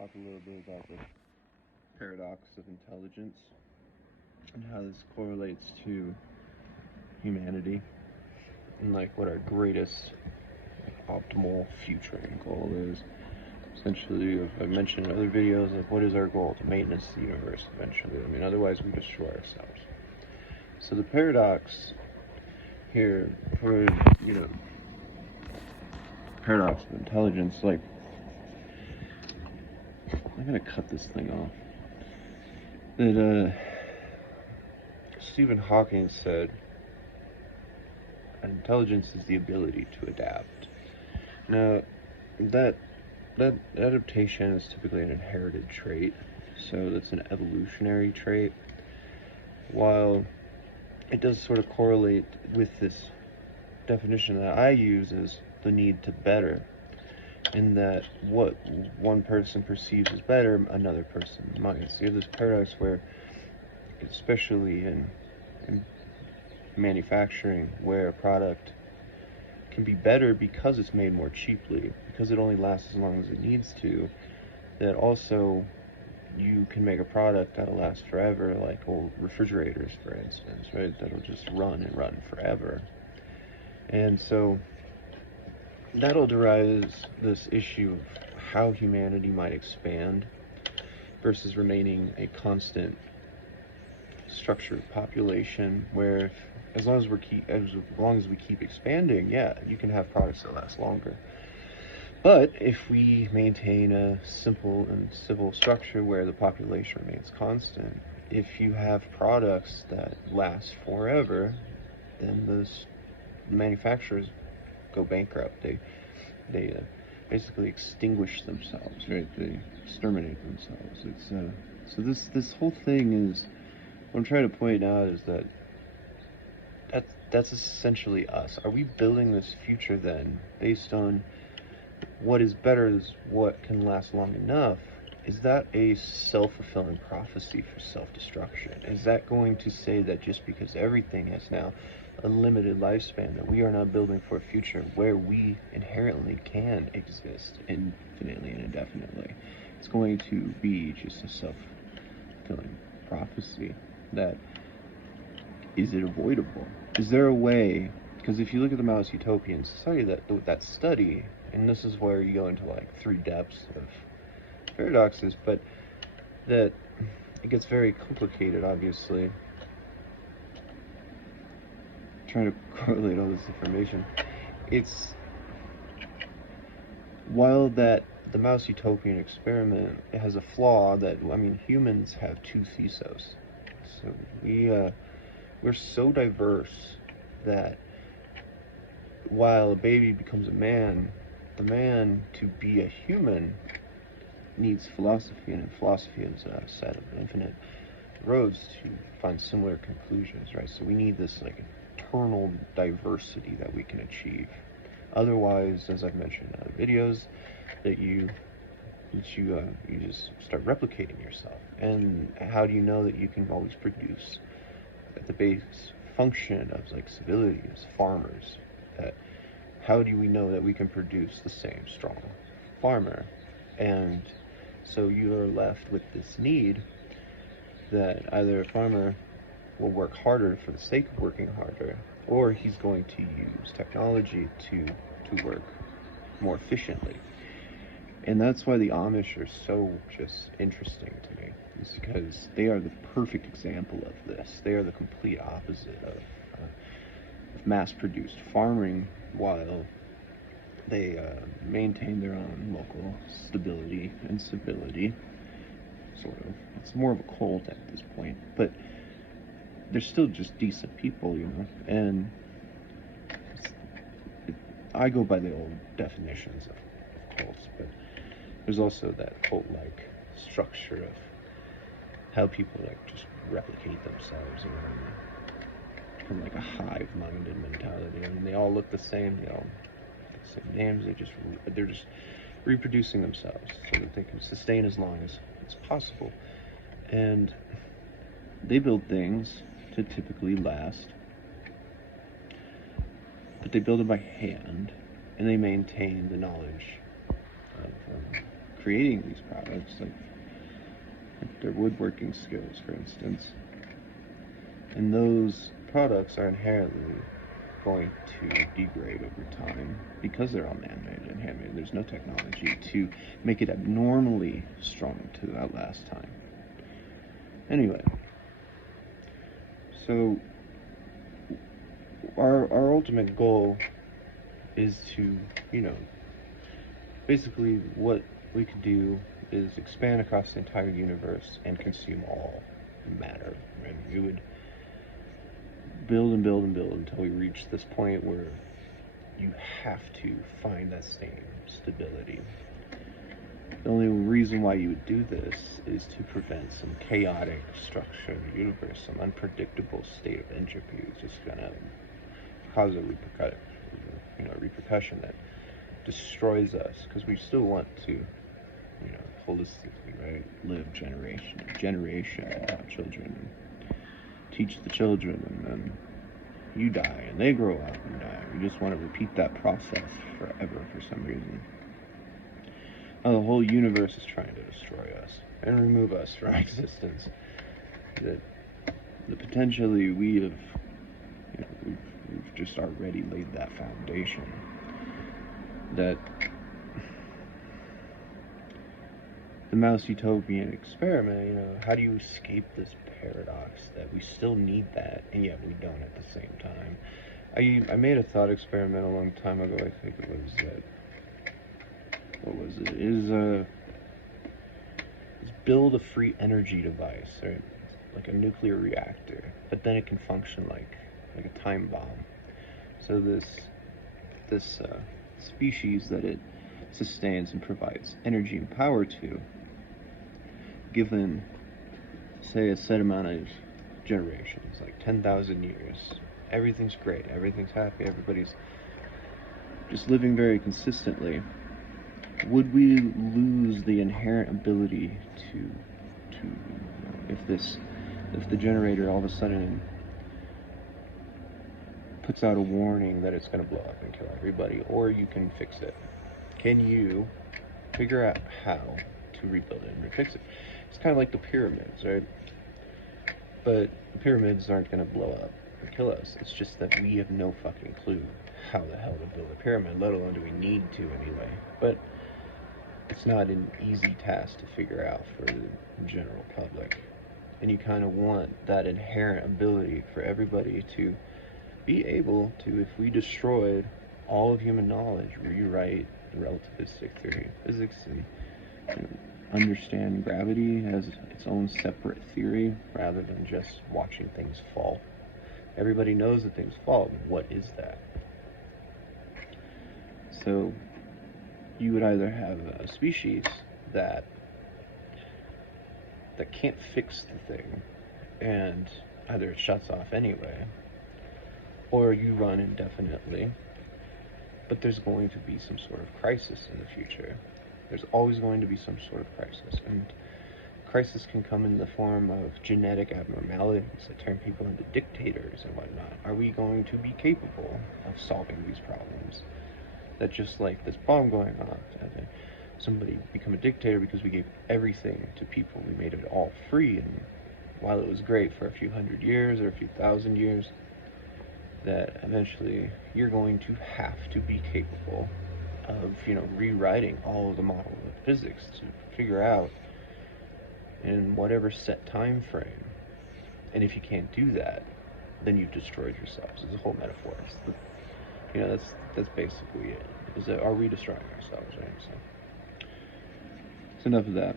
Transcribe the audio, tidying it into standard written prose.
talk a little bit about the paradox of intelligence and how this correlates to humanity and like what our greatest optimal future and goal is. Essentially, I've mentioned in other videos, like what is our goal? To maintenance the universe eventually. I mean, otherwise we destroy ourselves. So the paradox here for, paradox of intelligence, like, I'm gonna cut this thing off. That Stephen Hawking said, intelligence is the ability to adapt. Now, that adaptation is typically an inherited trait, so that's an evolutionary trait. While it does sort of correlate with this definition that I use as the need to better, in that what one person perceives as better, another person might. So you have this paradox where, especially in manufacturing, where a product can be better because it's made more cheaply, because it only lasts as long as it needs to, that also you can make a product that'll last forever, like old refrigerators, for instance, right? That'll just run and run forever. And so that'll derive this issue of how humanity might expand versus remaining a constant structured population where as long as we keep expanding, yeah, you can have products that last longer. But if we maintain a simple and civil structure where the population remains constant, if you have products that last forever, then those manufacturers go bankrupt. They basically extinguish themselves, right? They exterminate themselves. It's so this whole thing is, what I'm trying to point out is that's essentially us. Are we building this future then based on what is better is what can last long enough? Is that a self-fulfilling prophecy for self-destruction? Is that going to say that just because everything has now a limited lifespan, that we are not building for a future where we inherently can exist infinitely and indefinitely? It's going to be just a self-fulfilling prophecy. That, is it avoidable? Is there a way? Because if you look at the Mao's Utopian Society, that study, and this is where you go into like 3 depths of paradoxes, but that it gets very complicated, obviously. Trying to correlate all this information. It's, while that the Mao's Utopian experiment, it has a flaw that, I mean, humans have 2 thesos. So we're so diverse that while a baby becomes a man, the man, to be a human, needs philosophy, and philosophy is a set of infinite roads to find similar conclusions, right? So we need this like eternal diversity that we can achieve. Otherwise, as I've mentioned in other videos, that you just start replicating yourself. And how do you know that you can always produce? At the base function of like civility is farmers. That how do we know that we can produce the same strong farmer? And so you are left with this need that either a farmer will work harder for the sake of working harder, or he's going to use technology to work more efficiently. And that's why the Amish are so just interesting to me, is because they are the perfect example of this. They are the complete opposite of mass-produced farming, while they maintain their own local stability and civility, sort of. It's more of a cult at this point, but they're still just decent people, and I go by the old definitions of cults, but there's also that cult-like structure of how people like just replicate themselves, from like a hive-minded mentality. I mean, they all look the same. They all have the same names. They're just reproducing themselves so that they can sustain as long as it's possible. And they build things to typically last, but they build it by hand, and they maintain the knowledge of creating these products, like their woodworking skills, for instance. And those products are inherently going to degrade over time because they're all man-made and handmade. There's no technology to make it abnormally strong to outlast time. Anyway, so our ultimate goal is to, basically what we could do is expand across the entire universe and consume all matter. And we would build and build and build until we reach this point where you have to find that same stability. The only reason why you would do this is to prevent some chaotic structure in the universe, some unpredictable state of entropy is just gonna cause a repercussion that destroys us, because we still want to, holistically, right, live generation and have children and teach the children, and then you die and they grow up and die. We just want to repeat that process forever for some reason. Now, the whole universe is trying to destroy us and remove us from existence. That potentially we have, we've just already laid that foundation. That the Mouse Utopian experiment, how do you escape this paradox that we still need that and yet we don't at the same time? I made a thought experiment a long time ago. I think it was what was it? Is build a free energy device, right? Like a nuclear reactor, but then it can function like a time bomb. So this species that it sustains and provides energy and power to, given, say, a set amount of generations, like 10,000 years, everything's great, everything's happy, everybody's just living very consistently. Would we lose the inherent ability to if the generator all of a sudden puts out a warning that it's going to blow up and kill everybody, or you can fix it? Can you figure out how to rebuild it and refix it? It's kind of like the pyramids, right? But the pyramids aren't going to blow up and kill us. It's just that we have no fucking clue how the hell to build a pyramid, let alone do we need to anyway. But it's not an easy task to figure out for the general public. And you kind of want that inherent ability for everybody to be able to, if we destroyed all of human knowledge, rewrite the relativistic theory of physics and understand gravity as its own separate theory rather than just watching things fall. Everybody knows that things fall. What is that? So you would either have a species that can't fix the thing and either it shuts off anyway, or you run indefinitely, but there's going to be some sort of crisis in the future. There's always going to be some sort of crisis, and crisis can come in the form of genetic abnormalities that turn people into dictators and whatnot. Are we going to be capable of solving these problems? That just like this bomb going off, somebody become a dictator because we gave everything to people. We made it all free, and while it was great for a few hundred years or a few thousand years, that eventually you're going to have to be capable of, rewriting all of the model of physics to figure out in whatever set time frame. And if you can't do that, then you've destroyed yourselves. It's a whole metaphor. That's basically it. Are we destroying ourselves, right? So enough of that.